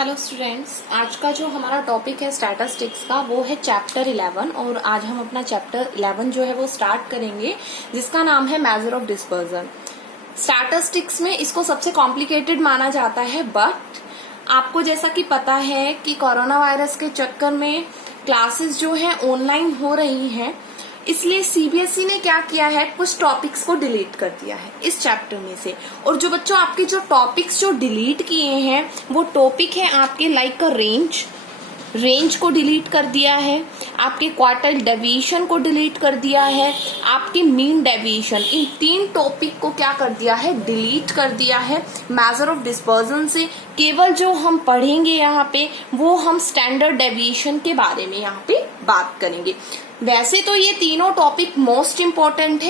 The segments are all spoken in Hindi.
हेलो स्टूडेंट्स, आज का जो हमारा टॉपिक है स्टैटिस्टिक्स का वो है चैप्टर 11 और आज हम अपना चैप्टर 11 जो है वो स्टार्ट करेंगे जिसका नाम है मेजर ऑफ डिस्पर्जन। स्टैटिस्टिक्स में इसको सबसे कॉम्प्लिकेटेड माना जाता है, बट आपको जैसा कि पता है कि कोरोना वायरस के चक्कर में क्लासेस जो है ऑनलाइन हो रही हैं, इसलिए सीबीएसई ने क्या किया है, कुछ टॉपिक्स को डिलीट कर दिया है इस चैप्टर में से। और जो बच्चों आपके जो टॉपिक्स जो डिलीट किए हैं वो टॉपिक है आपके लाइक रेंज को डिलीट कर दिया है, आपके क्वार्टाइल डेविएशन को डिलीट कर दिया है, आपकी मीन डेविएशन, इन तीन टॉपिक को क्या कर दिया है, डिलीट कर दिया है मेजर ऑफ डिस्पर्जन से। केवल जो हम पढ़ेंगे यहाँ पे वो हम स्टैंडर्ड डेविएशन के बारे में यहाँ पे बात करेंगे। वैसे तो ये तीनों टॉपिक मोस्ट इम्पोर्टेंट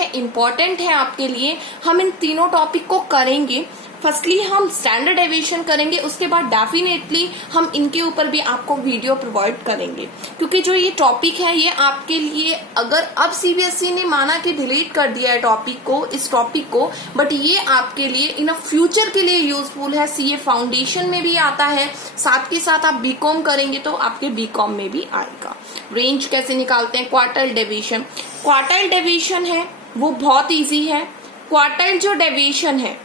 है आपके लिए। हम इन तीनों टॉपिक को करेंगे। फर्स्टली हम स्टैंडर्ड डेविएशन करेंगे, उसके बाद डेफिनेटली हम इनके ऊपर भी आपको वीडियो प्रोवाइड करेंगे, क्योंकि जो ये टॉपिक है ये आपके लिए, अगर अब सीबीएसई ने माना कि डिलीट कर दिया है इस टॉपिक को, बट ये आपके लिए इन अ फ्यूचर के लिए यूजफुल है। सीए फाउंडेशन में भी आता है, साथ के साथ आप बीकॉम करेंगे तो आपके बीकॉम में भी आएगा। रेंज कैसे निकालते हैं, क्वार्टाइल डेविएशन है वो बहुत ईजी है। क्वार्टाइल जो डेविएशन है,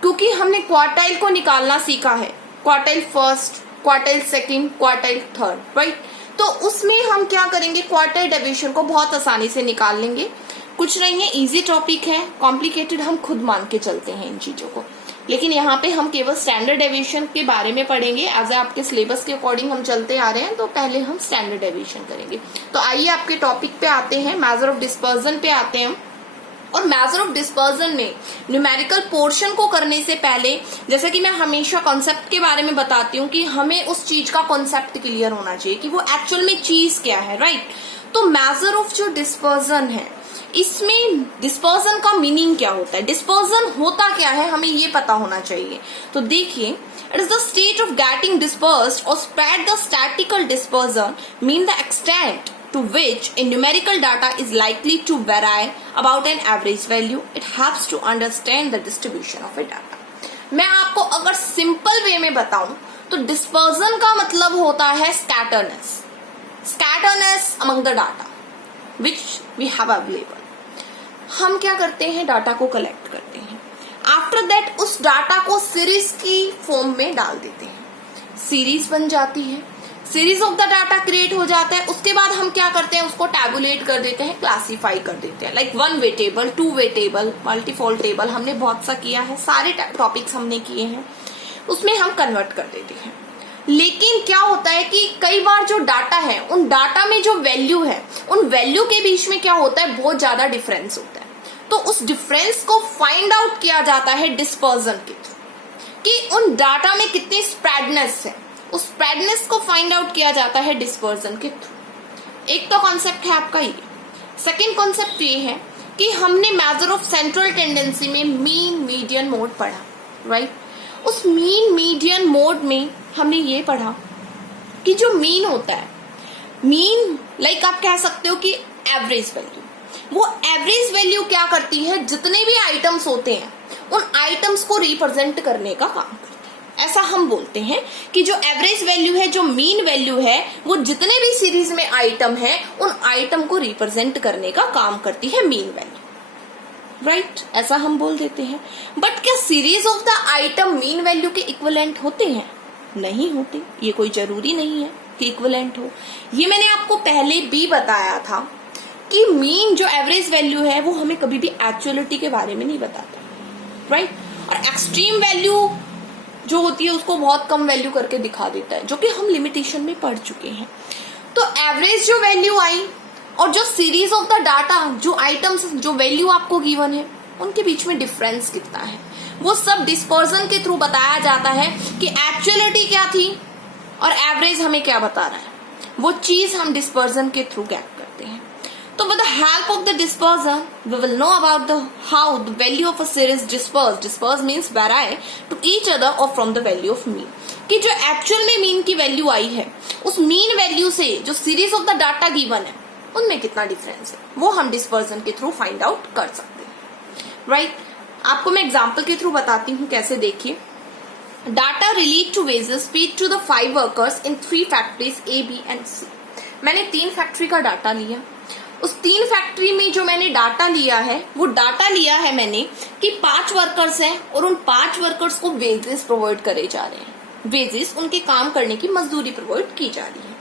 क्योंकि हमने क्वार्टाइल को निकालना सीखा है, quartile first, quartile second, quartile third, right. तो उसमें हम क्या करेंगे, क्वार्टाइल डेविएशन को बहुत आसानी से निकाल लेंगे। कुछ नहीं है, इजी टॉपिक है, कॉम्प्लिकेटेड हम खुद मान के चलते हैं इन चीजों को, लेकिन यहाँ पे हम केवल स्टैंडर्ड डेविएशन के बारे में पढ़ेंगे। एज आपके सिलेबस के अकॉर्डिंग हम चलते आ रहे हैं, तो पहले हम स्टैंडर्ड डेविएशन करेंगे। तो आइए आपके टॉपिक पे आते हैं, मेजर ऑफ डिस्पर्जन पे आते हैं। और मेजर ऑफ डिस्पर्जन में न्यूमेरिकल पोर्शन को करने से पहले, जैसे कि मैं हमेशा कॉन्सेप्ट के बारे में बताती हूँ कि हमें उस चीज का कॉन्सेप्ट क्लियर होना चाहिए कि वो एक्चुअल में चीज क्या है, राइट। तो मेजर ऑफ जो डिस्पर्जन है, इसमें डिस्पर्जन का मीनिंग क्या होता है, डिस्पर्जन होता क्या है, हमें ये पता होना चाहिए। तो देखिए, it is the state of getting dispersed और spread. The statical dispersion mean the extent to which a numerical data is likely to vary about an average value. It helps to understand the distribution of a data. मैं आपको अगर सिंपल वे में बताऊं तो डिस्पर्जन का मतलब होता है स्कैटरनेस among the data which we have available. हम क्या करते हैं, डाटा को कलेक्ट करते हैं, आफ्टर दैट उस डाटा को सीरीज की फॉर्म में डाल देते हैं, सीरीज बन जाती है, series of the data create हो जाता है। उसके बाद हम क्या करते हैं, उसको टैबुलेट कर देते हैं, क्लासीफाई कर देते हैं, लाइक 1 वे टेबल, 2 वे टेबल, मल्टीफोल्ड टेबल, हमने बहुत सा किया है, सारे टॉपिक्स हमने किए हैं, उसमें हम कन्वर्ट कर देते हैं। लेकिन क्या होता है कि कई बार जो डाटा है, उन डाटा में जो वैल्यू है, उन वैल्यू के बीच में क्या होता है, बहुत ज्यादा डिफरेंस होता है। तो उस डिफरेंस को फाइंड आउट किया जाता है डिस्पर्जन के थ्रू, कि उन डाटा में कितनी स्प्रेडनेस है, उस स्प्रेडनेस को फाइंड आउट किया जाता है डिस्पर्जन के थ्रू। एक तो कॉन्सेप्ट है आपका ये। सेकेंड कॉन्सेप्ट ये है कि हमने मेजर ऑफ सेंट्रल टेंडेंसी में मीन मीडियन मोड पढ़ा, राइट। उस मीन मीडियन मोड में हमने ये पढ़ा कि जो मीन होता है, मीन लाइक आप कह सकते हो कि एवरेज वैल्यू, वो एवरेज वैल्यू क्या करती है, जितने भी आइटम्स होते हैं उन आइटम्स को रिप्रेजेंट करने का काम करती है। ऐसा हम बोलते हैं कि जो एवरेज वैल्यू है, जो मीन वैल्यू है, वो जितने भी सीरीज में आइटम है उन आइटम को रिप्रेजेंट करने का काम करती है मीन वैल्यू, राइट। ऐसा हम बोल देते हैं। बट क्या series of the item mean value के इक्विवेलेंट होते हैं? नहीं होते। ये कोई जरूरी नहीं है कि इक्विवेलेंट हो। ये मैंने आपको पहले भी बताया था कि मीन जो एवरेज वैल्यू है वो हमें कभी भी एक्चुअलिटी के बारे में नहीं बताता, राइट। और एक्सट्रीम वैल्यू जो होती है उसको बहुत कम वैल्यू करके दिखा देता है, जो कि हम लिमिटेशन में पढ़ चुके हैं। तो एवरेज जो वैल्यू आई और जो सीरीज ऑफ द डाटा, जो आइटम्स, जो वैल्यू आपको गिवन है, उनके बीच में डिफरेंस कितना है, वो सब डिस्पर्जन के थ्रू बताया जाता है कि एक्चुअलिटी क्या थी और एवरेज हमें क्या बता रहा है। वो चीज हम डिस्पर्जन के थ्रू गैप करते हैं। तो with the help of the disperser, we will know about how the value of a series disperse means vary to each other or from the value of mean. कि जो एक्चुअल में मीन की वैल्यू आई है, उस मीन वैल्यू से जो series of the data given है उनमें कितना डिफरेंस है, वो हम डिस्पर्जन के थ्रू फाइंड आउट कर सकते हैं, राइट। आपको मैं एग्जाम्पल के थ्रू बताती हूँ कैसे। देखिए, data relate to wages paid to the 5 workers in 3 factories A, B and C। मैंने 3 फैक्ट्री का डाटा लिया। उस 3 फैक्ट्री में जो मैंने डाटा लिया है वो डाटा लिया है मैंने कि 5 वर्कर्स हैं और उन 5 वर्कर्स को वेजेस प्रोवाइड करे जा रहे हैं। वेजेस उनके काम करने की मजदूरी प्रोवाइड की जा रही है।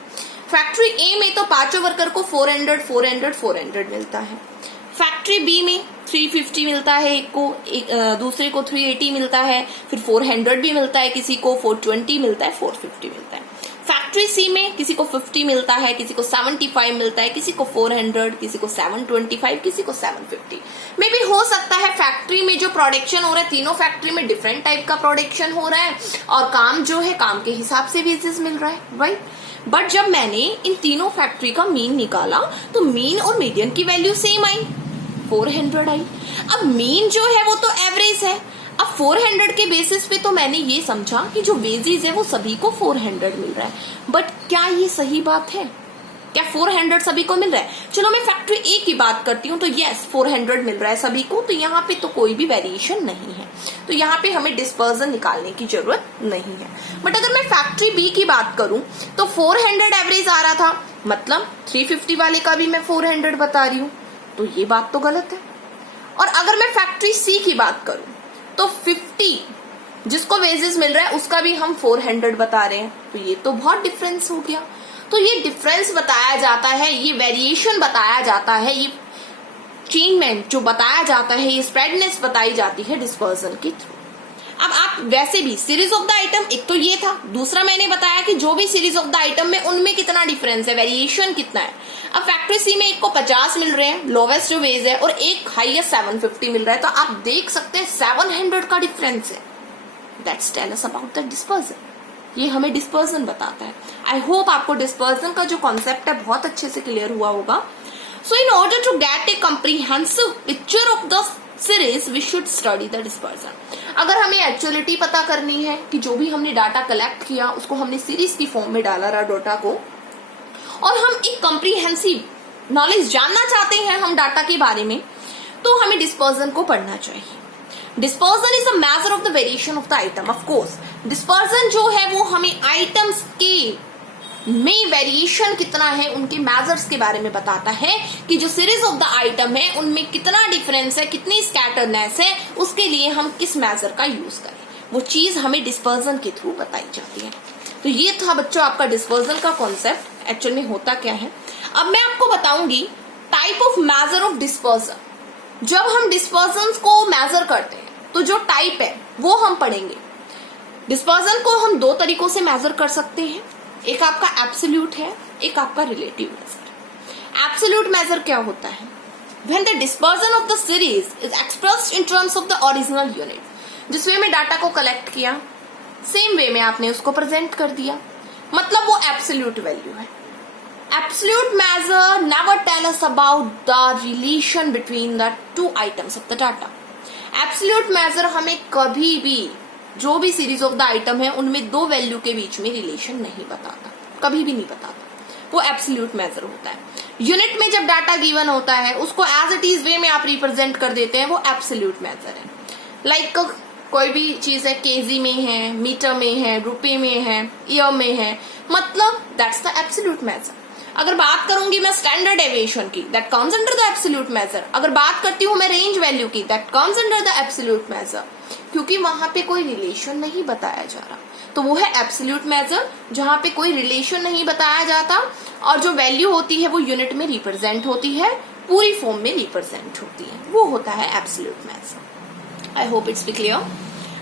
फैक्ट्री A में तो 5 वर्कर को 400 400 400 मिलता है। फैक्ट्री B में 350 मिलता है एक को, दूसरे को 380 मिलता है, फिर 400 भी मिलता है, किसी को 420 मिलता है, 450 मिलता है। फैक्ट्री C में किसी को 50 मिलता है, किसी को 75 मिलता है, किसी को 400, किसी को 725, किसी को 750। मे भी हो सकता है फैक्ट्री में जो प्रोडक्शन हो रहा है, तीनों फैक्ट्री में डिफरेंट टाइप का प्रोडक्शन हो रहा है और काम जो है काम के हिसाब से वेजेस मिल रहा है, राइट। बट जब मैंने इन तीनों फैक्ट्री का मीन निकाला तो मीन और मीडियन की वैल्यू सेम आई, 400 आई। अब मीन जो है वो तो एवरेज है। अब 400 के बेसिस पे तो मैंने ये समझा कि जो वेजेस है वो सभी को 400 मिल रहा है। बट क्या ये सही बात है? क्या 400 सभी को मिल रहा है? चलो मैं फैक्ट्री A की बात करती हूँ तो यस 400 मिल रहा है सभी को, तो यहाँ पे तो कोई भी वेरिएशन नहीं है, तो यहाँ पे हमें डिस्पर्जन निकालने की जरूरत नहीं है। बट अगर मैं फैक्ट्री B की बात करूं तो 400 एवरेज आ रहा था, मतलब 350 वाले का भी मैं 400 बता रही हूँ, तो ये बात तो गलत है। और अगर मैं फैक्ट्री C की बात करूं तो 50 जिसको वेजेस मिल रहा है उसका भी हम 400 बता रहे हैं, तो ये तो बहुत डिफरेंस हो गया। तो ये डिफरेंस बताया जाता है, ये वेरिएशन बताया जाता है, ये चेंजमेंट जो बताया जाता है, ये स्प्रेडनेस बताई जाती है डिस्पर्जन के थ्रू। अब आप वैसे भी सीरीज ऑफ द आइटम, एक तो ये था, दूसरा मैंने बताया कि जो भी सीरीज ऑफ द आइटम में उनमें कितना डिफरेंस है, वेरिएशन कितना है। अब फैक्ट्री C में एक को 50 मिल रहे हैं लोवेस्ट जो वेज है और एक हाईएस्ट 750 मिल रहा है, तो आप देख सकते हैं 700 का डिफरेंस है। That's tell us about the dispersion. ये हमें डिस्पर्जन बताता है। आई होप आपको डिस्पर्जन का जो कॉन्सेप्ट है बहुत अच्छे से क्लियर हुआ होगा। So in order to get a comprehensive picture of the series we should study the dispersion. अगर हमें एक्चुअलिटी पता करनी है कि जो भी हमने डाटा कलेक्ट किया उसको हमने सीरीज की फॉर्म में डाला रहा डाटा को, और हम एक कॉम्प्रिहेंसिव नॉलेज जानना चाहते हैं हम डाटा के बारे में, तो हमें डिस्पर्जन को पढ़ना चाहिए। Dispersion is a measure of the variation of the item. Of coarse dispersion जो है वो हमें आइटम्स के में वेरिएशन कितना है उनके मेजर्स के बारे में बताता है कि जो सीरीज ऑफ द आइटम है उनमें कितना डिफरेंस है, कितनी स्कैटरनेस है, उसके लिए हम किस मेजर का यूज करें, वो चीज हमें डिस्पर्जन के थ्रू बताई जाती है। तो ये था बच्चों आपका डिस्पर्जन का कॉन्सेप्ट एक्चुअल में होता क्या है। अब मैं आपको बताऊंगी type of measure of dispersion. जब हम डिस्पर्जन को मेजर करते हैं तो जो टाइप है वो हम पढ़ेंगे। डिस्पर्जन को हम 2 तरीकों से मेजर कर सकते हैं, एक आपका एब्सोल्यूट है, एक आपका रिलेटिव मेजर। एब्सोल्यूट मेजर क्या होता है? When the dispersion of the series is expressed in terms of the original unit, जिस वे में डाटा को कलेक्ट किया सेम वे में आपने उसको प्रेजेंट कर दिया, मतलब वो एब्सोल्यूट वैल्यू है। Absolute measure never tell us about the relation between the 2 items of the data. Absolute measure हमें कभी भी जो भी सीरीज ऑफ द आइटम है उनमें 2 वैल्यू के बीच में रिलेशन नहीं बताता, कभी भी नहीं बताता, वो एब्सोल्यूट मेजर होता है। यूनिट में जब डाटा गिवन होता है उसको एज इट इज वे में आप रिप्रेजेंट कर देते हैं, वो एब्सोल्यूट मेजर है। लाइक कोई भी चीज है केजी में है, मीटर में है, रुपए में है, ईयर में है, मतलब दैट्स द एब्सोल्यूट मेजर। अगर बात करूंगी मैं स्टैंडर्ड डेविएशन की, that comes under the absolute major. अगर बात करती हूँ मैं रेंज वैल्यू की, that comes under the absolute major, क्योंकि वहां पे कोई रिलेशन नहीं बताया जा रहा, तो वो है एब्सोल्यूट मेजर जहां पे कोई रिलेशन नहीं बताया जाता और जो वैल्यू होती है वो यूनिट में रिप्रेजेंट होती है, पूरी फॉर्म में रिप्रेजेंट होती है, वो होता है absolute measure. I hope it's be clear.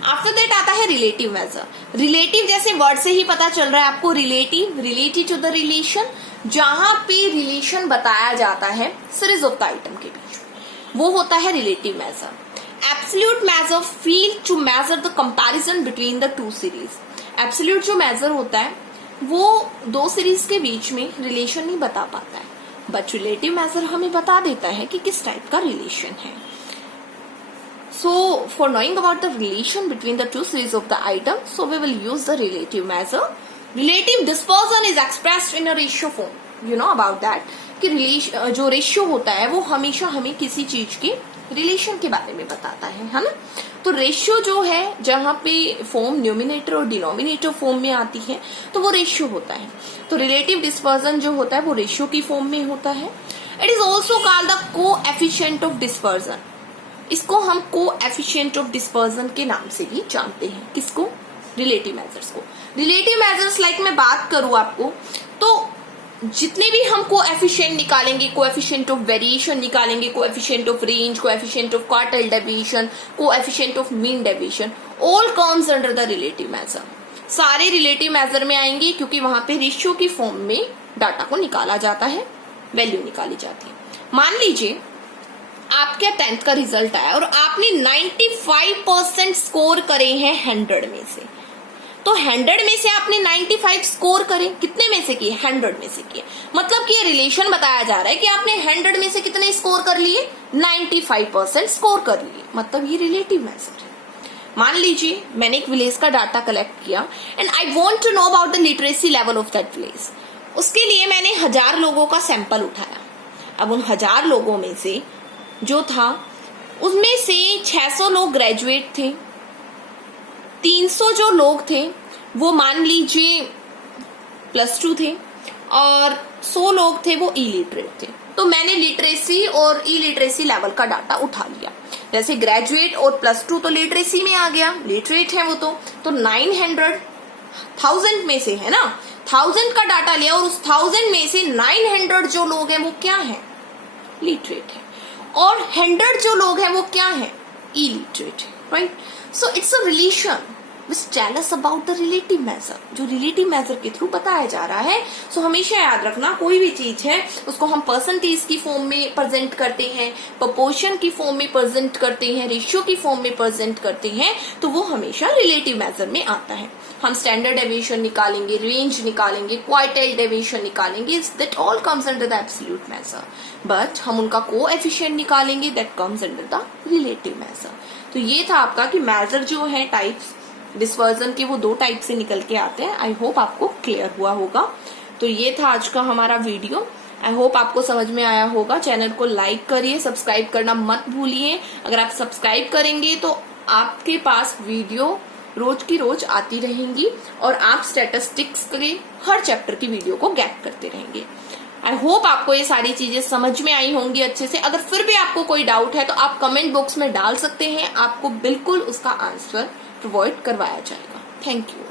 After that आता है रिलेटिव मेजर। रिलेटिव जैसे वर्ड से ही पता चल रहा है आपको, relative, related to the relation, जहां पे रिलेशन बताया जाता है सीरीज ऑफ द आइटम के बीच, वो होता है relative measure. Absolute measure feel to measure the comparison between the 2 series. Absolute जो मेजर होता है वो 2 सीरीज के बीच में रिलेशन नहीं बता पाता है, बट रिलेटिव मेजर हमें बता देता है कि किस टाइप का रिलेशन है। So for knowing about the relation between the 2 series of the item, so we will use the relative measure. Relative dispersion is expressed in a ratio form. You know about that कि जो रेशियो होता है वो हमेशा हमें किसी चीज के रिलेशन के बारे में बताता है ना। तो रेशियो जो है जहां पे फॉर्म न्यूमिनेटर और डिनोमिनेटर फॉर्म में आती है तो वो रेशियो होता है। तो रिलेटिव डिस्पर्जन जो होता है वो रेशियो की फॉर्म में होता है। It is also called the coefficient of dispersion. इसको हम कोएफिशिएंट ऑफ डिस्पर्जन के नाम से भी जानते हैं। किसको? रिलेटिव मेजर्स को। रिलेटिव मेजर्स लाइक मैं बात करूं आपको तो जितने भी हम कोएफिशिएंट निकालेंगे, कोएफिशिएंट ऑफ वेरिएशन निकालेंगे, coefficient of range, coefficient of quartile deviation, coefficient of mean deviation, all comes under the relative major. सारे रिलेटिव मेजर में आएंगे क्योंकि वहां पे रेशियो की फॉर्म में डाटा को निकाला जाता है, वैल्यू निकाली जाती है। मान लीजिए आपके 10th का रिजल्ट आया और आपने 95% स्कोर करे हैं 100 में से। तो 100 में से आपने 95 स्कोर करे, कितने में से किए? 100 में से किए। मतलब कि ये रिलेशन बताया जा रहा है कि आपने 100 में से कितने स्कोर कर लिए? 95% स्कोर कर लिए। मतलब ये रिलेटिव मेजर है। मान लीजिए मैंने एक विलेज का डाटा कलेक्ट किया and I want to know about the literacy level of that village. उसके लिए मैंने 1000 लोगों का सैंपल उठाया। अब उन 1000 लोगों में से जो था उसमें से 600 लोग ग्रेजुएट थे, 300 जो लोग थे वो मान लीजिए +2 थे और 100 लोग थे वो इलिटरेट थे। तो मैंने लिटरेसी और इलिटरेसी लेवल का डाटा उठा लिया। जैसे ग्रेजुएट और +2 तो लिटरेसी में आ गया, लिटरेट है वो तो 900 1000 में से है ना, 1000 का डाटा लिया और उस 1000 में से 900 जो लोग हैं वो क्या है? लिटरेट है। और 100 जो लोग हैं वो क्या है? इलिटरेट है, right. So it's a relation which tell us about the relative measure, जो रिलेटिव मेजर के थ्रू बताया जा रहा है। सो हमेशा याद रखना कोई भी चीज है उसको हम परसेंटेज की फॉर्म में प्रेजेंट करते हैं, प्रोपोर्शन की फॉर्म में प्रेजेंट करते हैं, रेशियो की फॉर्म में प्रेजेंट करते हैं, तो वो हमेशा रिलेटिव मेजर में आता है। हम स्टैंडर्ड डेविएशन निकालेंगे, रेंज निकालेंगे, क्वार्टाइल डेविएशन निकालेंगे, that all comes under the absolute major. But हम उनका कोएफिशिएंट निकालेंगे, that comes under the relative major. तो ये था आपका कि मेजर जो है टाइप्स डिस्पर्जन के वो 2 टाइप से निकल के आते हैं। आई होप आपको क्लियर हुआ होगा। तो ये था आज का हमारा वीडियो। आई होप आपको समझ में आया होगा। चैनल को लाइक करिए, सब्सक्राइब करना मत भूलिए। अगर आप सब्सक्राइब करेंगे तो आपके पास वीडियो रोज की रोज आती रहेंगी और आप स्टैटिस्टिक्स के हर चैप्टर की वीडियो को गेट करते रहेंगे। आई होप आपको ये सारी चीजें समझ में आई होंगी अच्छे से। अगर फिर भी आपको कोई डाउट है तो आप कमेंट बॉक्स में डाल सकते हैं, आपको बिल्कुल उसका आंसर प्रोवाइड करवाया जाएगा। Thank you.